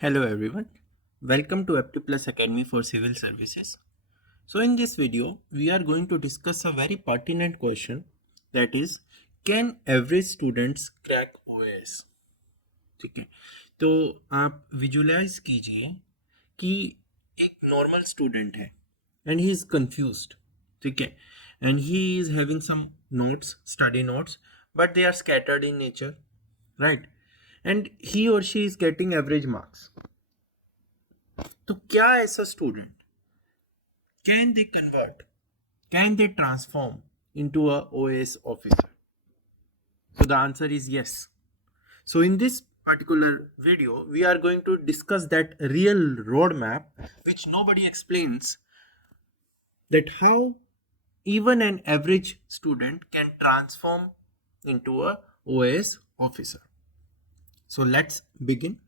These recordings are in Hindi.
Hello everyone, welcome to Apti Plus Academy for Civil Services. So in this video, we are going to discuss a very pertinent question, that is, can average students crack OAS? ठीक है, तो आप विजुलाइज कीजिए कि एक नॉर्मल स्टूडेंट है एंड ही इज कंफ्यूज्ड, ठीक है, and he is having some notes, study notes, but they are scattered in nature, right, and he और she is getting average marks. तो क्या ऐसा student can they convert, can they transform into a OS officer? So the answer is yes. So in this particular video we are going to discuss that real roadmap which nobody explains, that how even an average student can transform into a OS officer. So let's begin.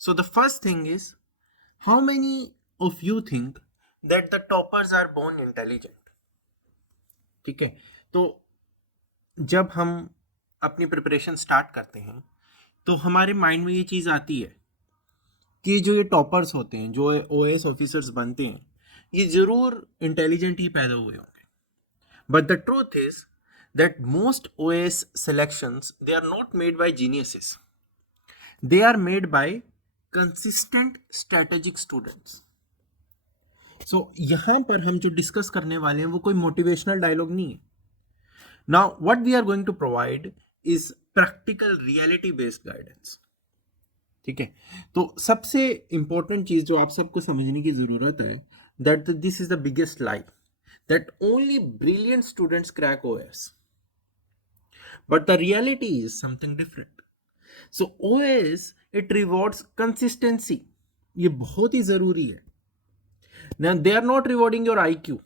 So the first thing is, how many of you think that the toppers are born intelligent? ठीक है, तो जब हम अपनी प्रिपरेशन स्टार्ट करते हैं तो हमारे माइंड में ये चीज़ आती है कि जो ये टॉपर्स होते हैं, जो ओएस ऑफिसर्स बनते हैं, ये ज़रूर इंटेलिजेंट ही पैदा हुए होंगे. But the truth is that most OS selections they are not made by geniuses, they are made by consistent strategic students. So यहाँ पर हम जो डिस्कस करने वाले हैं वो कोई मोटिवेशनल डायलॉग नहीं है. Now, what we are going to provide is practical reality based guidance. ठीक है, तो सबसे इंपॉर्टेंट चीज जो आप सबको समझने की जरूरत है, that this is the biggest lie, that only brilliant students crack OS, but the reality is something different. So OS it rewards consistency, ये बहुत ही जरूरी है. Now, they are not rewarding your IQ.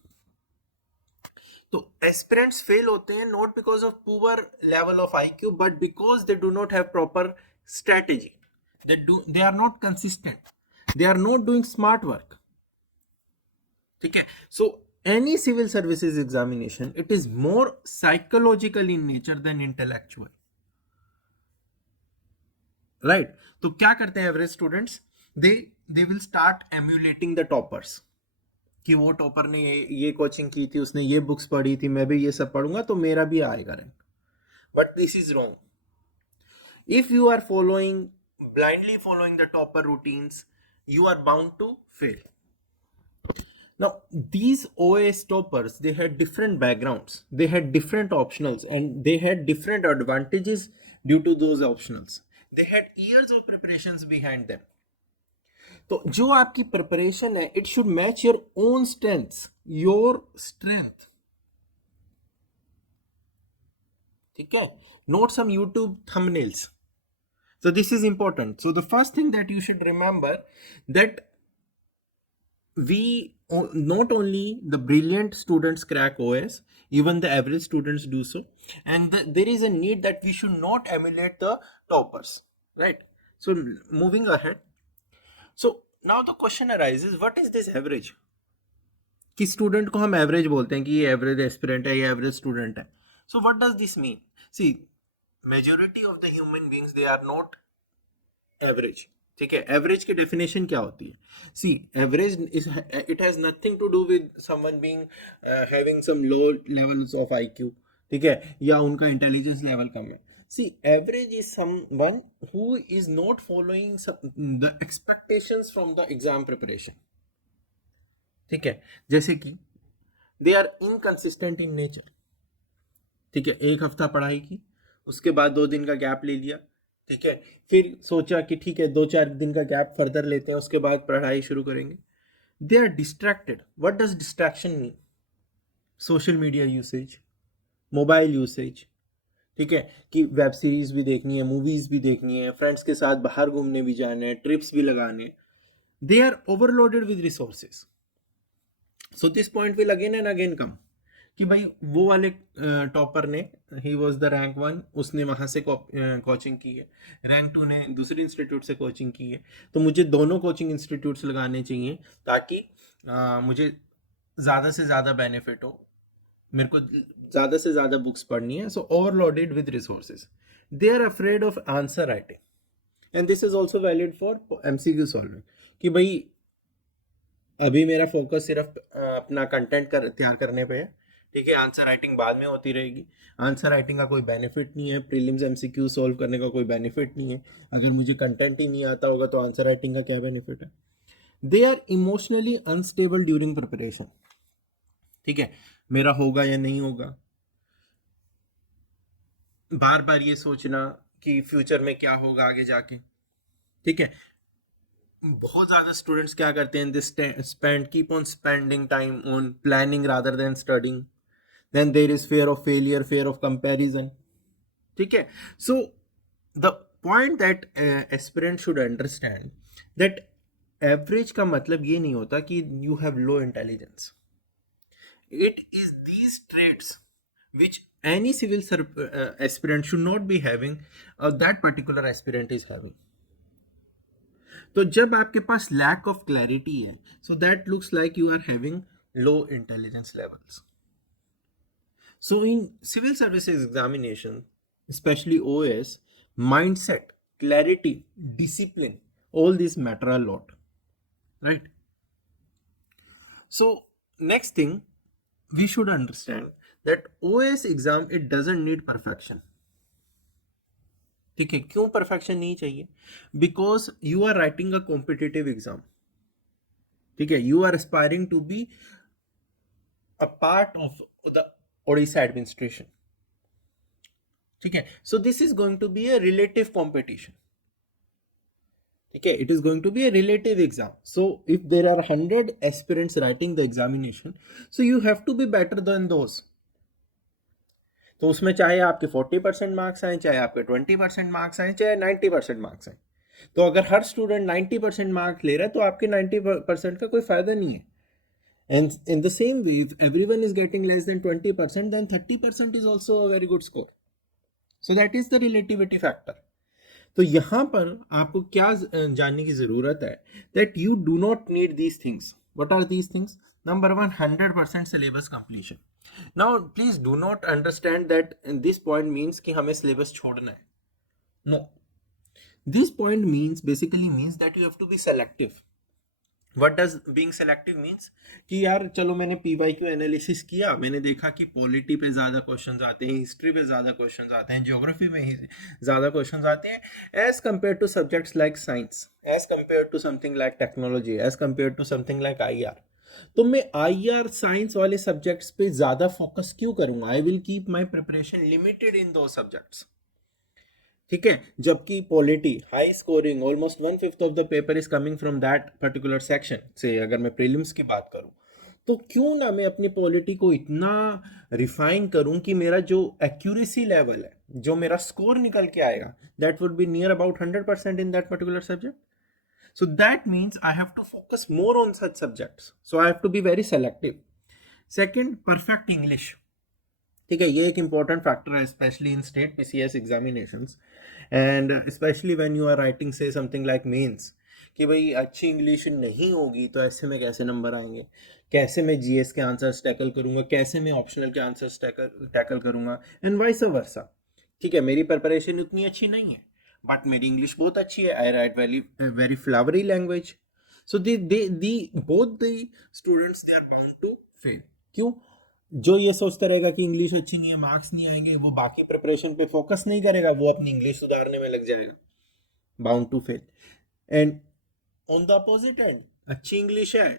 तो एस्पिरेंट्स फेल होते हैं not because of poor level of IQ, but because they do not have proper strategy, they are not consistent, they are not doing smart work. ठीक है, so any civil services examination, it is more psychological in nature than intellectual, right. तो क्या करते हैं average students, they will start emulating the toppers, कि वो टॉपर ने ये कोचिंग की थी, उसने ये बुक्स पढ़ी थी, मैं भी ये सब पढ़ूंगा तो मेरा भी आएगा rank. But this is wrong. If you are following, blindly following the topper routines, you are bound to fail. Now these OAS toppers, they had different backgrounds, they had different optionals, and they had different advantages due to those optionals. They had years of preparations behind them. तो जो आपकी प्रिपरेशन है, it should match your own strength, your strength. ठीक है, note some YouTube thumbnails. So this is important. So the first thing that you should remember, that we not only the brilliant students crack OS, even the average students do so, and there is a need that we should not emulate the toppers, right? So moving ahead, so now the question arises, what is this average? कि स्टूडेंट को हम एवरेज बोलते हैं कि ये एवरेज एस्पिरेंट है, ये एवरेज स्टूडेंट है. So what does this mean? See, majority of the human beings, they are not average. ठीक है, एवरेज की डेफिनेशन क्या होती है? See, average is, it has nothing to do with someone being having some low levels of IQ, ठीक है, या उनका इंटेलिजेंस लेवल कम है. See, average is someone who is not following the expectations from the exam preparation. ठीक है, जैसे कि दे आर इनकंसिस्टेंट इन नेचर. ठीक है, एक हफ्ता पढ़ाई की, उसके बाद 2 दिन का गैप ले लिया, ठीक है, फिर सोचा कि ठीक है 2-4 दिन का गैप फर्दर लेते हैं, उसके बाद पढ़ाई शुरू करेंगे. They are distracted. What does distraction mean? Social media usage, mobile usage, ठीक है, कि वेब सीरीज भी देखनी है, मूवीज भी देखनी है, फ्रेंड्स के साथ बाहर घूमने भी जाना है, ट्रिप्स भी लगाने. They are overloaded with resources. So this point will again and again come कि भाई वो वाले टॉपर ने, ही वाज द रैंक 1, उसने वहाँ से कोचिंग की है, रैंक 2 ने दूसरी इंस्टीट्यूट से कोचिंग की है, तो मुझे दोनों कोचिंग इंस्टीट्यूट्स लगाने चाहिए ताकि मुझे ज़्यादा से ज़्यादा बेनिफिट हो, मेरे को ज़्यादा से ज़्यादा बुक्स पढ़नी है. So overloaded with resources. They are afraid of answer writing. And this is also valid for MCQ solving कि भाई अभी मेरा फोकस सिर्फ अपना कंटेंट तैयार करने पे है, ठीक है, आंसर राइटिंग बाद में होती रहेगी। आंसर राइटिंग का कोई बेनिफिट नहीं है, प्रीलिम्स MCQ सॉल्व करने का कोई बेनिफिट नहीं है। अगर मुझे कंटेंट ही नहीं आता होगा तो आंसर राइटिंग का क्या बेनिफिट है। They are emotionally unstable during preparation, ठीक है, मेरा होगा या नहीं होगा, बार बार ये सोचना कि फ्यूचर में क्या होगा आगे जाके, ठीक है। बहुत ज्यादा स्टूडेंट्स क्या करते हैं, this spend keep on spending time on planning rather than studying, then there is fear of failure, fear of comparison, ठीक है। So the point that aspirant should understand that average का मतलब ये नहीं होता कि you have low intelligence, it is these traits which any civil aspirant should not be having, that particular aspirant is having. तो जब आपके पास लैक ऑफ क्लैरिटी है, so that looks like you are having low intelligence levels. So in civil services examination, especially OS, mindset, clarity, discipline, all these matter a lot, right? So next thing we should understand that OS exam, it doesn't need perfection. ठीक है, क्यों परफेक्शन नहीं चाहिए? Because you are writing a competitive exam, ठीक है, you are aspiring to be a part of the Odisha administration, ठीक है. So this is going to be a relative competition, ठीक है, it is going to be a relative exam. So if there are 100 aspirants writing the examination, so you have to be better than those. तो उसमें चाहे आपके 40% मार्क्स आए, चाहे आपके 20% मार्क्स आए, चाहे 90% मार्क्स आए, तो अगर हर स्टूडेंट 90% मार्क्स ले रहा है तो आपके 90% का कोई फायदा नहीं है. And in the same way, if everyone is getting less than 20%, then 30% is also a very good score. So that is the relativity factor. तो यहाँ पर आपको क्या जानने की जरूरत है, that you do not need these things. What are these things? Number one, 100% syllabus completion. Now please do not understand that this point means कि हमें syllabus छोड़ना है. No. This point basically means that you have to be selective. What does being selective means? कि यार चलो मैंने PYQ एनालिसिस किया, मैंने देखा कि पॉलिटी पे ज़्यादा क्वेश्चंस आते हैं, हिस्ट्री पे ज़्यादा क्वेश्चंस आते हैं, ज्योग्राफी में ही ज़्यादा क्वेश्चंस आते हैं as compare to subjects like science, as compare to something like technology, as compare to something like IR. तो मैं IR साइंस वाले सब्जेक्ट्स पे ज़्यादा फोकस क्यों करूँगा? I will keep my preparation limited in दो सब्जेक्ट्स, ठीक है. जबकि polity high scoring, almost 1/5 of the paper is coming from that particular section से, अगर मैं प्रीलिम्स की बात करूं, तो क्यों ना मैं अपनी पॉलिटी को इतना रिफाइन करूं कि मेरा जो एक्यूरेसी लेवल है, जो मेरा स्कोर निकल के आएगा, that would be near about 100% in that particular subject. So that means I have to focus more on such subjects. So I have to be very selective. Second, perfect English. ठीक है, ये एक इंपॉर्टेंट फैक्टर है specially in state PCS examinations, and specially when you are writing say something like mains, कि भाई अच्छी इंग्लिश नहीं होगी तो ऐसे में कैसे नंबर आएंगे, कैसे मैं GS के आंसर्स टैकल करूंगा, कैसे मैं ऑप्शनल के आंसर्स टैकल करूंगा, एंड वाइस वर्सा. ठीक है, मेरी प्रिपरेशन उतनी अच्छी नहीं है बट मेरी इंग्लिश बहुत अच्छी है, I write very very flowery language. So the both the students they are bound to fail. क्यों? जो ये सोचता रहेगा कि इंग्लिश अच्छी नहीं है, मार्क्स नहीं आएंगे, वो बाकी प्रिपरेशन पे फोकस नहीं करेगा, वो अपनी इंग्लिश सुधारने में लग जाएगा, bound to fail. And on the opposite end, अच्छी इंग्लिश है,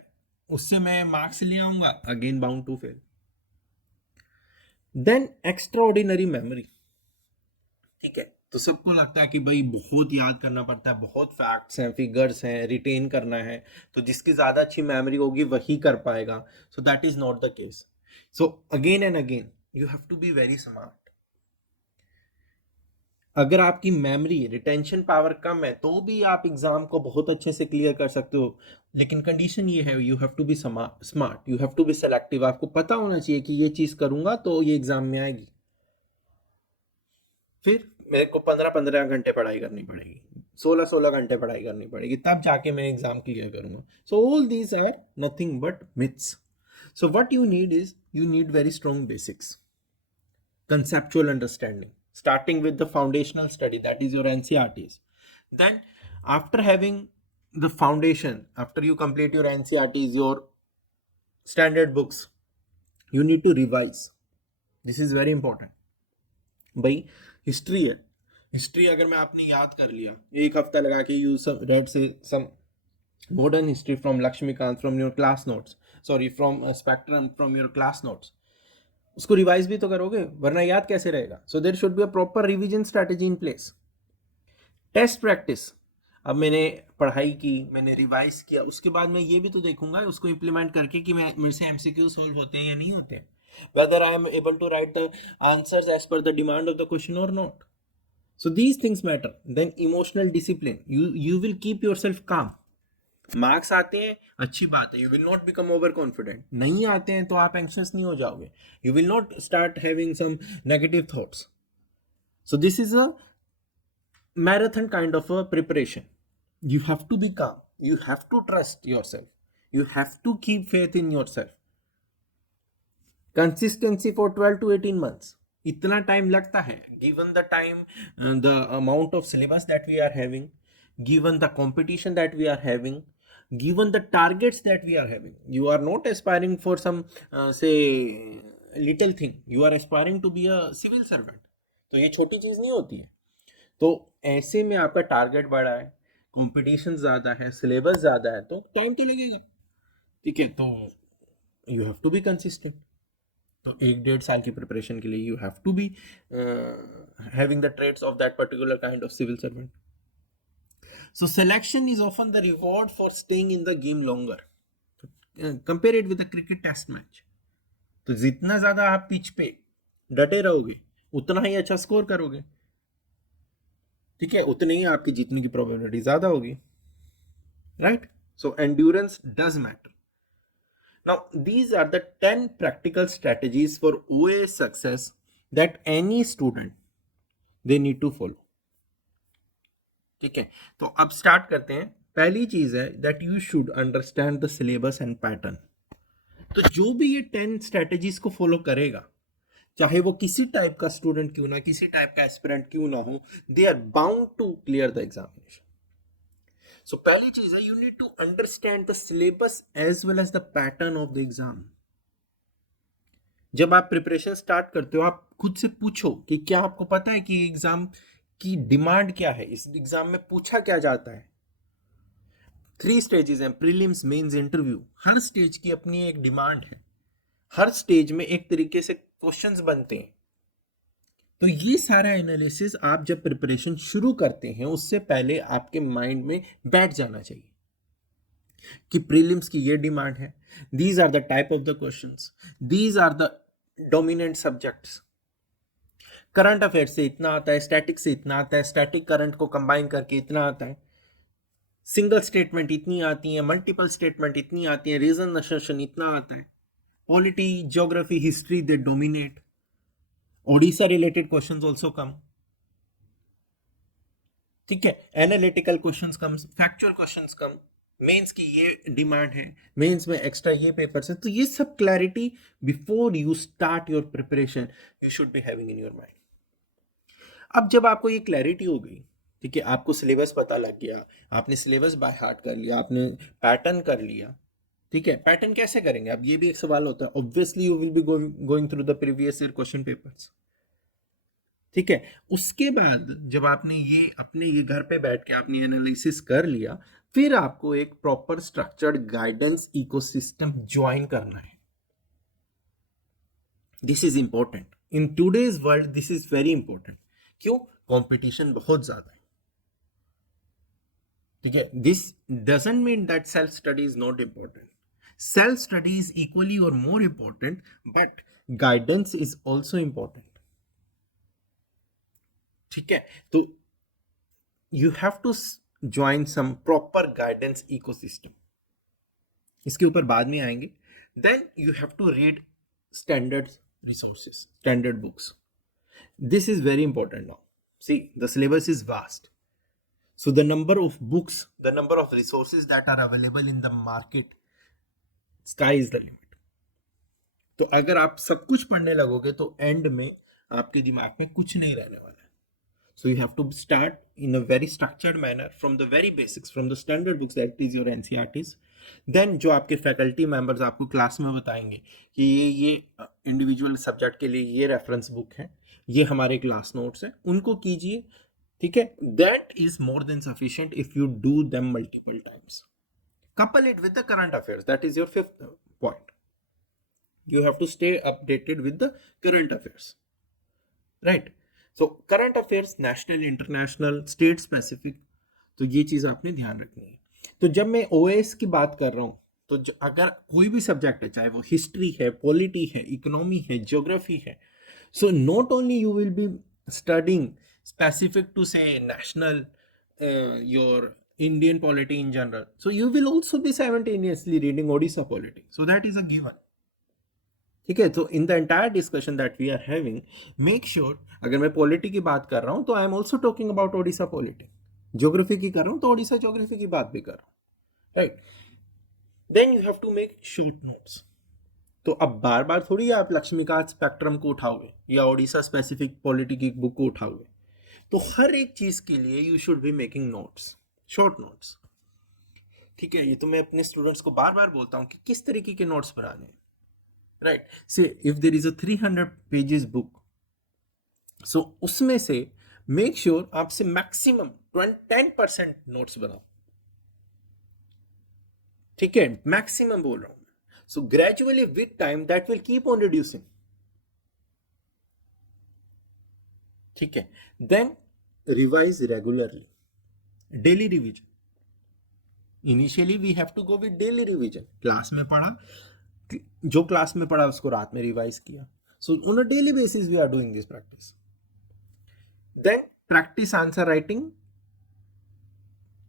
उससे मैं मार्क्स ले आऊंगा, again bound to fail. Then extraordinary memory, ठीक है, तो सबको लगता है कि भाई बहुत याद करना पड़ता है, बहुत फैक्ट्स हैं, फिगर्स हैं, रिटेन करना है, तो जिसकी ज्यादा अच्छी मेमोरी होगी वही कर पाएगा. सो that is not the case. So again and again you have to be very smart. अगर आपकी मेमोरी रिटेंशन पावर कम है तो भी आप एग्जाम को बहुत अच्छे से क्लियर कर सकते हो, लेकिन कंडीशन ये है, you have to be smart, you have to be selective. आपको पता होना चाहिए कि ये चीज करूंगा तो ये एग्जाम में आएगी. फिर मेरे को 15-15 घंटे पढ़ाई करनी पड़ेगी, 16-16 घंटे पढ़ाई करनी पड़ेगी, तब जाके मैं एग्जाम क्लियर करूंगा. So all these are nothing but myths. So what you need is, you need very strong basics, conceptual understanding, starting with the foundational study, that is your NCERTs. Then after having the foundation, after you complete your NCERTs, your standard books, you need to revise. This is very important. भाई हिस्ट्री है, हिस्ट्री अगर मैं आपने याद कर लिया एक हफ्ता लगा के, यू रेड से सम modern history from Lakshmikant from your class notes, sorry from Spectrum from your class notes, उसको रिवाइज भी तो करोगे, वरना याद कैसे रहेगा? So there should be a proper revision strategy in place. Test practice, अब मैंने पढ़ाई की, मैंने रिवाइज किया, उसके बाद मैं ये भी तो देखूंगा उसको इम्प्लीमेंट करके कि मैं मेरे से एमसीक्यू सॉल्व होते हैं या नहीं होते, whether I am able to write the answers as per the demand of the question or not. So these things matter. Then emotional discipline, you will keep yourself calm. Marks आते हैं अच्छी बात है, you will not become overconfident. नहीं आते हैं तो आप एंक्शियस नहीं हो जाओगे, you will not start having some negative thoughts. So this is a marathon kind of a preparation. You have to be calm, you have to trust yourself, you have to keep faith in yourself. Consistency for 12 to 18 months, इतना टाइम लगता है, given the time, the amount of syllabus that we are having, given the competition that we are having, given the targets that we are having. You are not aspiring for some say little thing, you are aspiring to be a civil servant. तो ये छोटी चीज नहीं होती है. तो ऐसे में आपका टारगेट बड़ा है, कंपटीशन ज्यादा है, सिलेबस ज्यादा है, तो टाइम तो लगेगा. ठीक है, तो you have to be consistent. तो 1-1.5 साल की प्रिपरेशन के लिए you have to be having the traits of that particular kind of civil servant. So selection is often the reward for staying in the game longer. Compare it with a cricket test match. तो जितना ज्यादा आप पिच पे डटे रहोगे उतना ही अच्छा स्कोर करोगे. ठीक है, उतनी ही आपकी जीतने की प्रोबेबिलिटी ज्यादा होगी. Right? So endurance does matter. Now, these are the 10 practical strategies for OA success that any student they need to follow. ठीक है, तो अब स्टार्ट करते हैं. पहली चीज है that you should understand the syllabus and pattern. तो जो भी ये 10 स्ट्रेटेजीज को फॉलो करेगा, चाहे वो किसी टाइप का स्टूडेंट क्यों ना, किसी टाइप का एस्पिरेंट क्यों ना हो, they are bound to clear the examination. So पहली चीज है, you need to understand the syllabus as well as the pattern of the exam. जब आप प्रिपरेशन स्टार्ट करते हो, आप खुद से पूछो कि क्या आपको पता है कि एग्जाम की डिमांड क्या है, इस एग्जाम में पूछा क्या जाता है. 3 स्टेजेस हैं, प्रीलिम्स, मेंस, इंटरव्यू. हर स्टेज की अपनी एक डिमांड है, हर स्टेज में एक तरीके से क्वेश्चंस बनते हैं. तो ये सारा एनालिसिस आप जब प्रिपरेशन शुरू करते हैं उससे पहले आपके माइंड में बैठ जाना चाहिए कि प्रीलिम्स की ये डिमांड है, these are the type of the questions, these are the dominant subjects. Current affair से इतना आता है, स्टैटिक से इतना आता है, स्टैटिक करंट को कंबाइन करके इतना आता है, सिंगल स्टेटमेंट इतनी आती है, मल्टीपल स्टेटमेंट इतनी आती है, रीजन असर्शन इतना आता है, polity, geography, history they dominate, Odisha related questions also come. ठीक है, analytical questions come, factual questions come, mains की ये डिमांड है, मेंस में एक्स्ट्रा ये पेपर्स है. तो ये सब clarity before you start your preparation you should be having in your mind. अब जब आपको ये क्लैरिटी हो गई, ठीक है, आपको सिलेबस पता लग गया, आपने सिलेबस बाय हार्ट कर लिया, आपने पैटर्न कर लिया. ठीक है, पैटर्न कैसे करेंगे? अब ये भी एक सवाल होता है. Obviously you will be going through the previous year question papers. ठीक है, उसके बाद जब आपने ये अपने ये घर पे बैठ के आपने एनालिसिस कर लिया, फिर आपको एक proper structured guidance ecosystem join करना है. This is important in today's world, this is very important. क्यों? कंपटीशन बहुत ज्यादा है. ठीक है, this doesn't mean that self study is not important. Self study is equally और more important, but guidance is also important. ठीक है, तो you have to join some proper guidance ecosystem. इसके ऊपर बाद में आएंगे. Then you have to read standard resources, standard books. This is very important now. See, the syllabus is vast. So the number of books, the number of resources that are available in the market, sky is the limit. तो अगर आप सब कुछ पढ़ने लगोगे तो एंड में आपके दिमाग में कुछ नहीं रहने वाला है. So you have to start in a very structured manner from the very basics, from the standard books that is your NCERTs. Then जो आपके फैकल्टी मेंबर्स आपको क्लास में बताएंगे कि ये इंडिविजुअल सब्जेक्ट के लिए ये रेफरेंस बुक है, ये हमारे क्लास नोट्स हैं, उनको कीजिए, ठीक है. That is more than sufficient if you do them multiple times. Couple it with the current affairs. That is your fifth point. You have to stay updated with the current affairs, right? So current affairs, national, international, state specific, तो ये चीज आपने ध्यान रखनी है. तो जब मैं OAS की बात कर रहा हूँ, तो अगर कोई भी सब्जेक्ट है, चाहे वो हिस्ट्री है, पॉलिटी है, इकोनॉमी है, ज्योग्राफी है, so not only you will be studying specific to say national, your Indian polity in general, so you will also be simultaneously reading Odisha polity. So that is a given. ठीक है. तो in the entire discussion that we are having, make sure, अगर मैं पॉलिटी की बात कर रहा हूं तो I am also talking about Odisha polity. Geography की कर रहा हूं तो ओडिशा ज्योग्राफी की बात भी कर रहा हूं, right. Then you have to make short notes. तो अब बार बार थोड़ी आप लक्ष्मीकांत स्पेक्ट्रम को उठाओगे या ओडिशा स्पेसिफिक पॉलिटी की बुक को उठाओगे. तो हर एक चीज के लिए you should be making notes, short notes. ठीक है. ये तो मैं अपने स्टूडेंट्स को बार बार बोलता हूँ कि किस तरीके के नोट्स बनाने हैं, right. Say if there is a 300 pages book, so उसमें से मेक श्योर आपसे मैक्सिमम 10% नोट्स बनाओ. ठीक है. मैक्सिमम बोल रहा हूं. So gradually with time that will keep on reducing. ठीक है. Then revise regularly, daily revision. Initially we have to go with daily revision. Class में पढ़ा, जो क्लास में पढ़ा उसको रात में रिवाइज किया. So on a daily basis we are doing this practice. Then practice answer writing,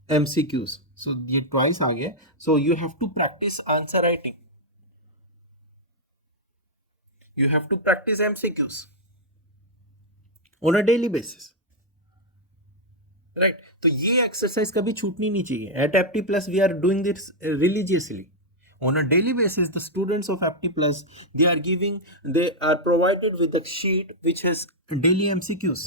MCQs. So ये ट्वाइस आ गया. So you have to practice answer writing, you have to practice MCQs on a daily basis, right. तो ये एक्सरसाइज कभी छूटनी नहीं चाहिए. At Apti plus we are doing this religiously. On a daily basis, the students of Apti Plus, they are provided with a sheet which has daily MCQs.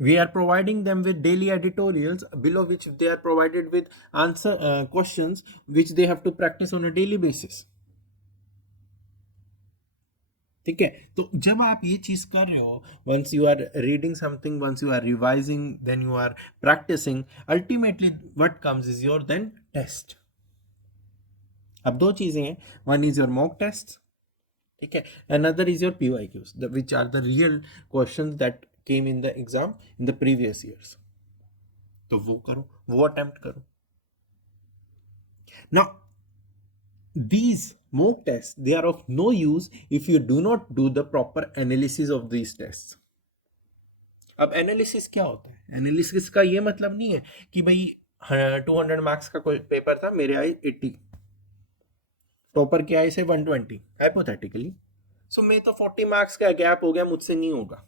We are providing them with daily editorials, below which they are provided with answer questions which they have to practice on a daily basis. ठीक है. तो जब आप ये चीज कर रहे हो, once you are reading something, once you are revising, then you are practicing, ultimately what comes is your then test. अब दो चीजें हैं. One is your mock test, ठीक है. Another is your PYQs, which are the real questions that came in the exam in the previous years. तो वो करो, वो अटेम्प्ट करो. Now these mock tests, they are of no use if you do not do the proper analysis of these tests. अब एनालिसिस क्या होता है? एनालिसिस का ये मतलब नहीं है कि भाई 200 मार्क्स का कोई पेपर था, मेरे आए 80, टॉपर के आए से 120, हाइपोथेटिकली. सो मैं तो 40 मार्क्स का गैप हो गया, मुझसे नहीं होगा.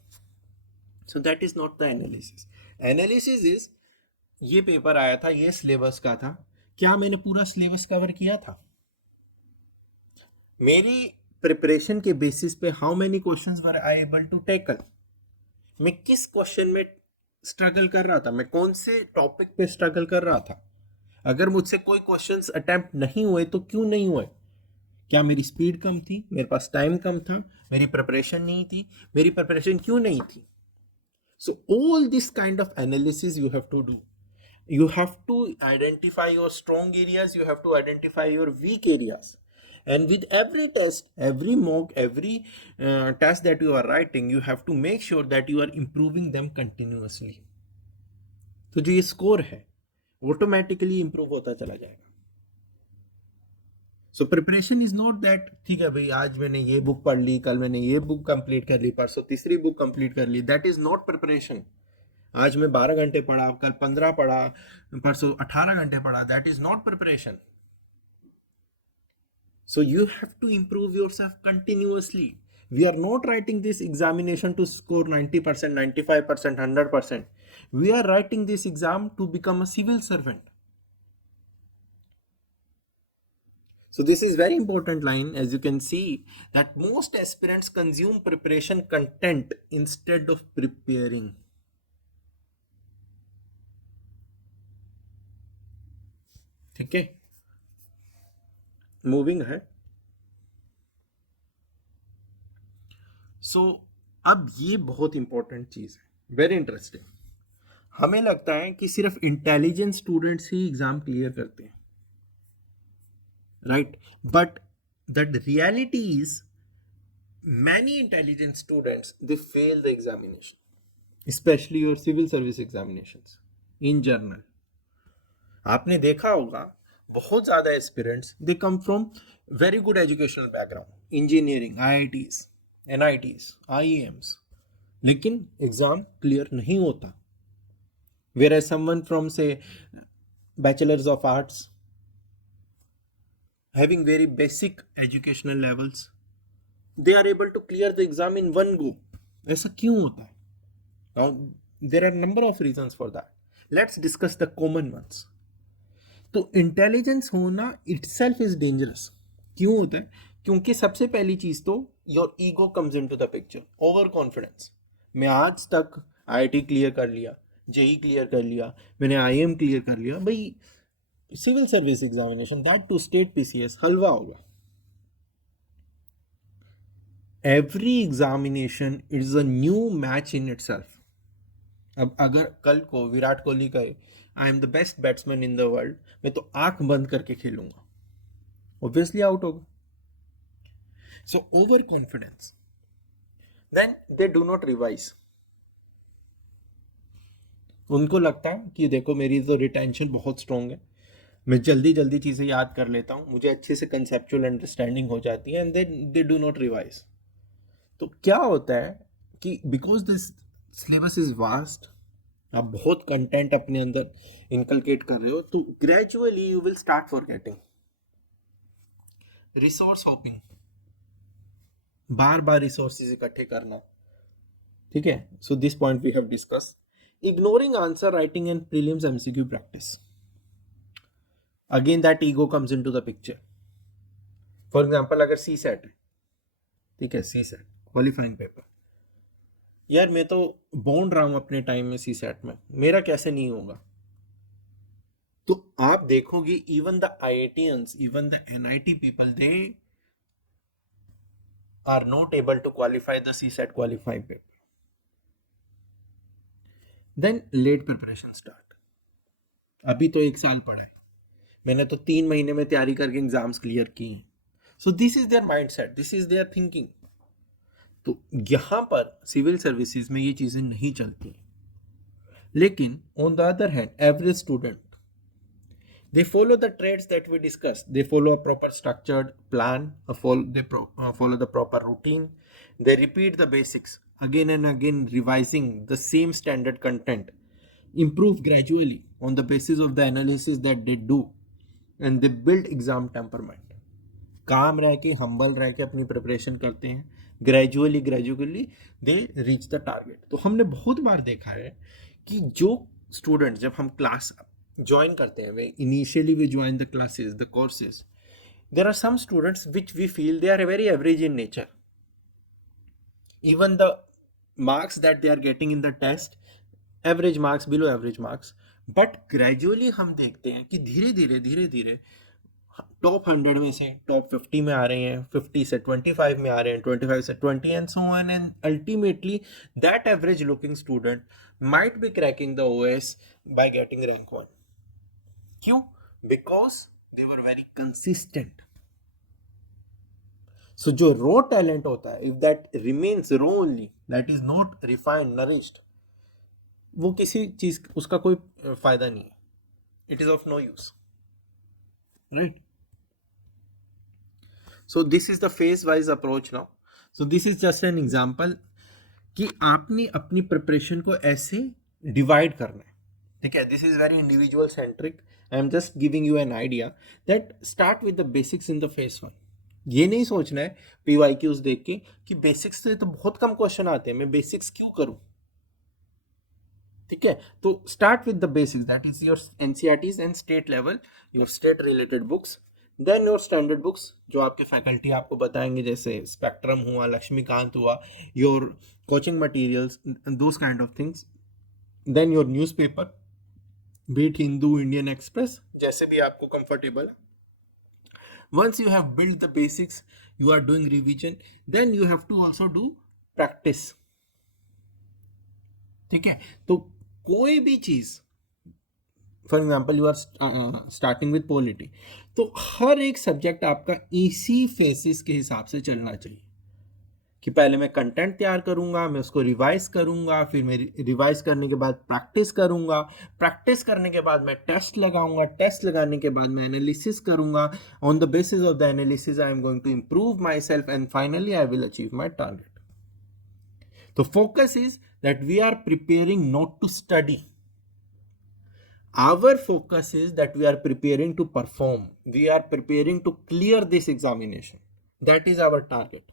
सो that is not the analysis. Analysis is, ये पेपर आया था, ये सिलेबस का था, क्या मैंने पूरा सिलेबस कवर किया था? मेरी प्रिपरेशन के बेसिस पे how many questions were I able to tackle. मैं किस क्वेश्चन में स्ट्रगल कर रहा था, मैं कौन से टॉपिक पे स्ट्रगल कर रहा था. अगर मुझसे कोई क्वेश्चंस अटेम्प्ट नहीं हुए तो क्यों नहीं हुए? क्या मेरी स्पीड कम थी, मेरे पास टाइम कम था, मेरी प्रिपरेशन नहीं थी, मेरी प्रिपरेशन क्यों नहीं थी? So all this kind of analysis you have to do. You have to identify your strong areas, you have to identify your weak areas. And with every test, every mock, every test that you are writing, you have to make sure that you are improving them continuously. तो जो ये स्कोर है ऑटोमेटिकली इंप्रूव होता चला जाएगा. So preparation is not that, ठीक है भाई आज मैंने ये बुक पढ़ ली, कल मैंने ये बुक कंप्लीट कर ली, परसों तीसरी बुक कंप्लीट कर ली. That is not preparation. आज मैं 12 घंटे पढ़ा, कल 15 पढ़ा, परसों 18 घंटे पढ़ा. That is not preparation. So you have to improve yourself continuously. We are not writing this examination to score 90%, 95%, 100%. We are writing this exam to become a civil servant. So this is very important line. As you can see that most aspirants consume preparation content instead of preparing. ठीक है, मूविंग है. सो अब ये बहुत इंपॉर्टेंट चीज है, वेरी इंटरेस्टिंग. हमें लगता है कि सिर्फ इंटेलिजेंट स्टूडेंट्स ही एग्जाम क्लियर करते हैं, right? But that reality is many intelligent students they fail the examination, especially your civil service examinations in general. आपने देखा होगा बहुत ज़्यादा aspirants they come from very good educational background, engineering, IITs, NITs, IIMs, लेकिन एग्जाम क्लियर नहीं होता. Whereas someone from say bachelors of arts having very basic educational levels, they are able to clear the exam in one go. ऐसा क्यों होता है? Now there are number of reasons for that. Let's discuss the common ones. तो इंटेलिजेंस होना itself is dangerous. क्यों होता है? क्योंकि सबसे पहली चीज तो your ego comes into the picture. Over confidence. मैं आज तक IIT क्लियर कर लिया, JEE क्लियर कर लिया, मैंने IIM क्लियर कर लिया. भाई civil service examination, that too state PCS, हलवा होगा. Every examination is a new match in itself. अब अगर कल को विराट कोहली कहे I am the best batsman in the world, मैं तो आंख बंद करके खेलूंगा, ऑब्वियसली आउट होगा. So overconfidence, then they do not revise. उनको लगता है कि देखो मेरी तो रिटेंशन बहुत स्ट्रांग है, मैं जल्दी जल्दी चीज़ें याद कर लेता हूँ, मुझे अच्छे से कंसेप्चुअल अंडरस्टैंडिंग हो जाती है, and they do not revise. तो क्या होता है कि because this syllabus is vast, आप बहुत कंटेंट अपने अंदर इनकलकेट कर रहे हो, तो gradually you will start forgetting. Resource hopping, बार बार रिसोर्सेज इकट्ठे करना, ठीक है. So this point we have discuss. Ignoring answer writing and prelims MCQ practice. Again that ego comes into the picture. For example अगर CSAT है, ठीक है, CSAT क्वालिफाइंग पेपर, यार मैं तो बॉन्ड रहा हूं अपने टाइम में CSAT में, मेरा कैसे नहीं होगा? तो आप देखोगे even the IITians, even the NIT people, they are not able to qualify the CSAT qualifying paper. Then late preparation start. अभी तो 1 साल पड़ा है, मैंने तो 3 महीने में तैयारी करके एग्जाम्स क्लियर किए हैं. सो this is there mindset, this is there thinking. तो यहां पर सिविल सर्विसेज में ये चीजें नहीं चलती. लेकिन on the other hand average student, they follow the traits that we discussed. They follow a proper structured plan, follow the proper routine. They repeat the basics again and again, revising the same standard content, improve gradually on the basis of the analysis that they do, and they build exam temperament. काम रह के, हम्बल रह के अपनी प्रिपरेशन करते हैं. Gradually they reach the target. तो हमने बहुत बार देखा है कि जो स्टूडेंट, जब हम क्लास ज्वाइन करते हैं, वे initially we join the classes, the courses, there are some students which we feel they are very average in nature. Even the marks that they are getting in the test, average marks, below average marks. But gradually हम देखते हैं कि धीरे धीरे टॉप 100 में से टॉप 50 में आ रहे हैं, 50 से 25 में आ रहे हैं, 25 से 20, and so on. And ultimately that average looking student might be cracking the OS by getting rank 1. क्यों? Because they were very consistent. So जो raw talent होता है, if that remains raw only, that is not refined, nourished, वो किसी चीज, उसका कोई फायदा नहीं है. It is of no use, right? So this is the phase wise approach now. So this is just an example कि आपने अपनी प्रिपरेशन को ऐसे डिवाइड करना है, ठीक है. This is very individual centric. I am just giving you an idea that start with the basics in the phase 1. ये नहीं सोचना है PYQs देख के कि बेसिक्स से तो बहुत कम क्वेश्चन आते हैं, मैं बेसिक्स क्यों करूं, ठीक है. तो start with the basics, that is your NCERTs and state level, your state related books. Then your standard books जो आपके फैकल्टी आपको बताएंगे, जैसे स्पेक्ट्रम हुआ, लक्ष्मीकांत हुआ, your coaching materials, those kind of things. Then your newspaper, be it Hindu, Indian Express, जैसे भी आपको comfortable. Once you have built the basics, you are doing revision, then you have to also do practice. ठीक है. तो कोई भी चीज, for example you are starting with polity, तो हर एक सब्जेक्ट आपका इसी फेसिस के हिसाब से चलना चाहिए कि पहले मैं कंटेंट तैयार करूंगा, मैं उसको रिवाइज करूंगा, फिर मैं रिवाइज करने के बाद प्रैक्टिस करूंगा, प्रैक्टिस करने के बाद मैं टेस्ट लगाऊंगा, टेस्ट लगाने के बाद मैं एनालिसिस करूंगा, on the basis of the analysis I am going to improve my self and finally I will achieve my target. तो focus is that we are preparing not to study. Our focus is that we are preparing to perform. We are preparing to clear this examination. That is our target.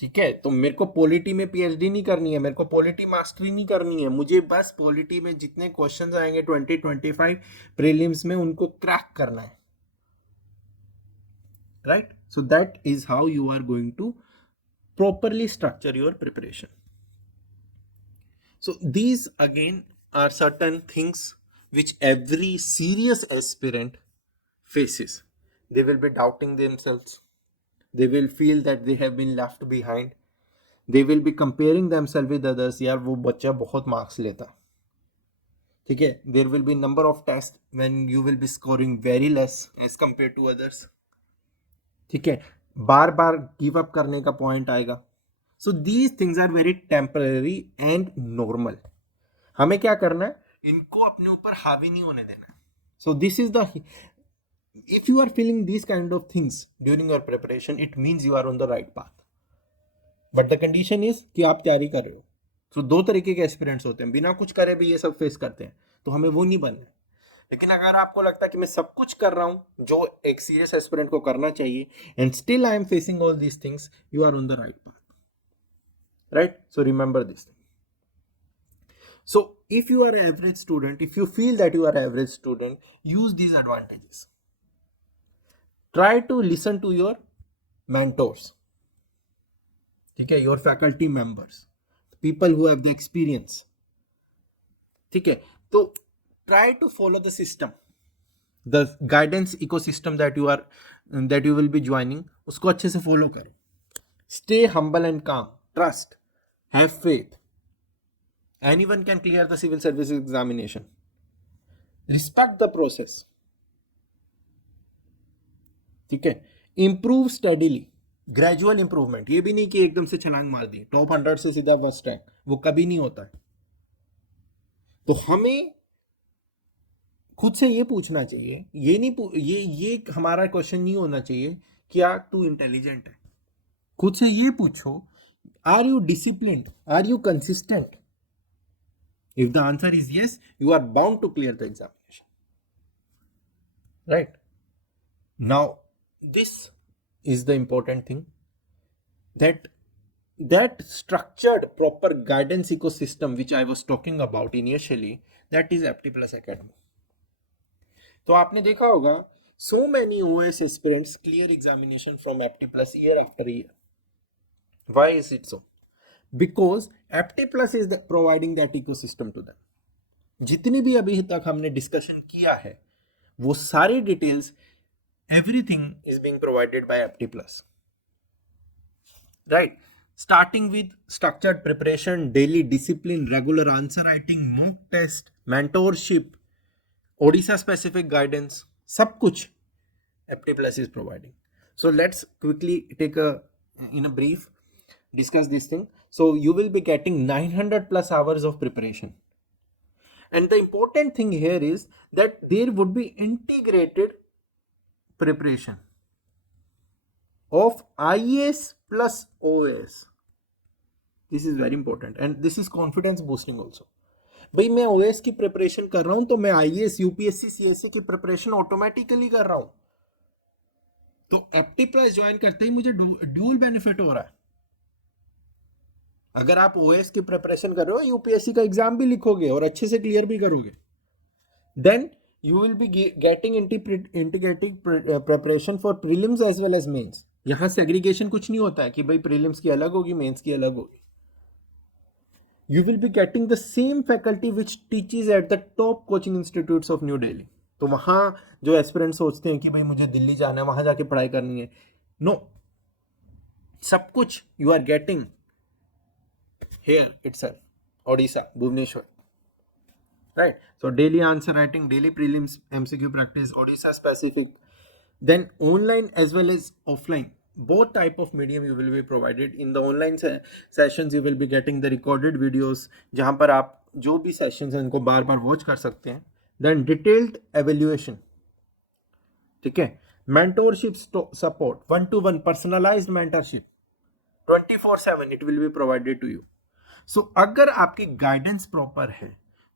ठीक है. तो मेरे को पॉलिटी में पीएचडी नहीं करनी है, मेरे को पॉलिटी मास्टरी नहीं करनी है, मुझे बस पॉलिटी में जितने क्वेश्चंस आएंगे 2025 प्रीलिम्स में उनको क्रैक करना है. Right. So that is how you are going to properly structure your preparation. So these again are certain things which every serious aspirant faces. They will be doubting themselves. They will feel that they have been left behind. They will be comparing themselves with others. यार वो बच्चा बहुत मार्क्स लेता. ठीक है. There will be number of tests when you will be scoring very less as compared to others. ठीक है. बार बार गिव अप करने का पॉइंट आएगा. So these things are very temporary and normal. हमें क्या करना है, इनको अपने ऊपर हावी नहीं होने देना. So this is the, if you are feeling this kind of things during your preparation, it means you are on the right path. But the condition is कि आप तैयारी कर रहे हो. सो दो तरीके के एस्पिरेंट्स होते हैं, बिना कुछ करे भी ये सब फेस करते हैं, तो हमें वो नहीं बनना है. लेकिन अगर आपको लगता है कि मैं सब कुछ कर रहा हूं जो एक सीरियस एस्पिरेंट को करना चाहिए, and still I am facing all these things, you are on the right path. Right? So remember this thing. So if you are an average student, if you feel that you are an average student, use these advantages. Try to listen to your mentors. Okay, your faculty members, people who have the experience. Okay, so try to follow the system, the guidance ecosystem that you will be joining. उसको अच्छे से follow करो. Stay humble and calm. Trust. Have faith. Anyone can clear the civil services examination. Respect the process. ठीक है. Improve steadily. Gradual improvement. ये भी नहीं कि एकदम से छलांग मार दी, टॉप 100 से सीधा फर्स्ट रैंक, वो कभी नहीं होता है. तो हमें खुद से ये पूछना चाहिए, ये नहीं ये हमारा क्वेश्चन नहीं होना चाहिए क्या तू इंटेलिजेंट है. खुद से ये पूछो, are you disciplined? Are you consistent? If the answer is yes, you are bound to clear the examination. Right? Now, this is the important thing, that structured proper guidance ecosystem which I was talking about initially, that is Apti Plus Academy. तो आपने देखा होगा, so many OS aspirants clear examination from Apti Plus year after year. Why is it so? Because Apti Plus is providing that ecosystem to them. जितनी भी अभी तक हमने डिस्कशन किया है, वो सारी details, everything is being provided by Apti Plus. Right? Starting with structured preparation, daily discipline, regular answer writing, mock test, mentorship, Odisha specific guidance, सब कुछ Apti Plus is providing. So let's quickly take in a brief discuss this thing. So you will be getting 900 plus hours of preparation, and the important thing here is that there would be integrated preparation of IAS plus OAS. This is very important, and this is confidence boosting also. भाई मैं OAS की प्रिपरेशन कर रहा हूं, तो मैं IAS, UPSC, CSC की प्रिपरेशन ऑटोमेटिकली कर रहा हूं. तो Apti Plus ज्वाइन करते ही मुझे ड्यूल बेनिफिट हो रहा है. अगर आप ओएस की प्रिपरेशन कर रहे हो, यूपीएससी का एग्जाम भी लिखोगे और अच्छे से क्लियर भी करोगे, then you will be getting integrating preparation for prelims as well as mains. यहाँ segregation कुछ नहीं होता है कि भाई prelims की अलग होगी, mains की अलग होगी. You will be getting the same faculty which teaches at the top coaching institutes of New Delhi. तो वहाँ जो एस्पिरेंट सोचते हैं कि भाई मुझे दिल्ली जाना है, वहाँ जाके पढ़ाई करनी है, नो, सब कुछ you are getting here itself, Odisha, Bhubaneswar. Right? So daily answer writing, daily prelims, MCQ practice, Odisha specific. Then online as well as offline, both type of medium you will be provided. In the online sessions you will be getting the recorded videos जहाँ पर आप जो भी sessions हैं उनको बार बार watch कर सकते हैं. Then detailed evaluation, ठीक है, mentorship support, one-to-one personalized mentorship, 24/7 it will be provided to you. So अगर आपकी गाइडेंस प्रॉपर है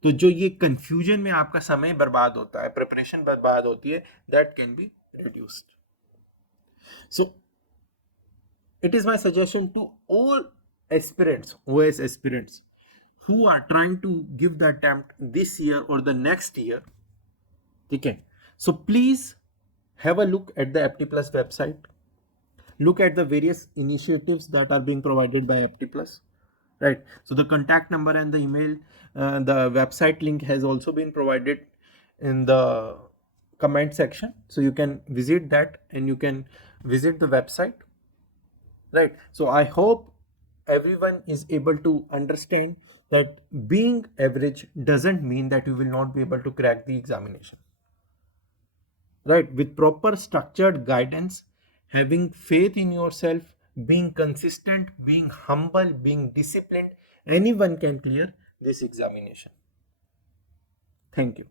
तो जो ये कंफ्यूजन में आपका समय बर्बाद होता है, प्रिपरेशन बर्बाद होती है, that can be reduced. So it is my suggestion to all aspirants, OS aspirants who are trying to give the attempt this year or the next year. Okay, so please have a look at the Apti Plus website. Look at the various initiatives that are being provided by Apti Plus. Right. So the contact number and the email, the website link has also been provided in the comment section. So you can visit that and you can visit the website. Right. So I hope everyone is able to understand that being average doesn't mean that you will not be able to crack the examination. Right. With proper structured guidance, having faith in yourself, being consistent, being humble, being disciplined, anyone can clear this examination. Thank you.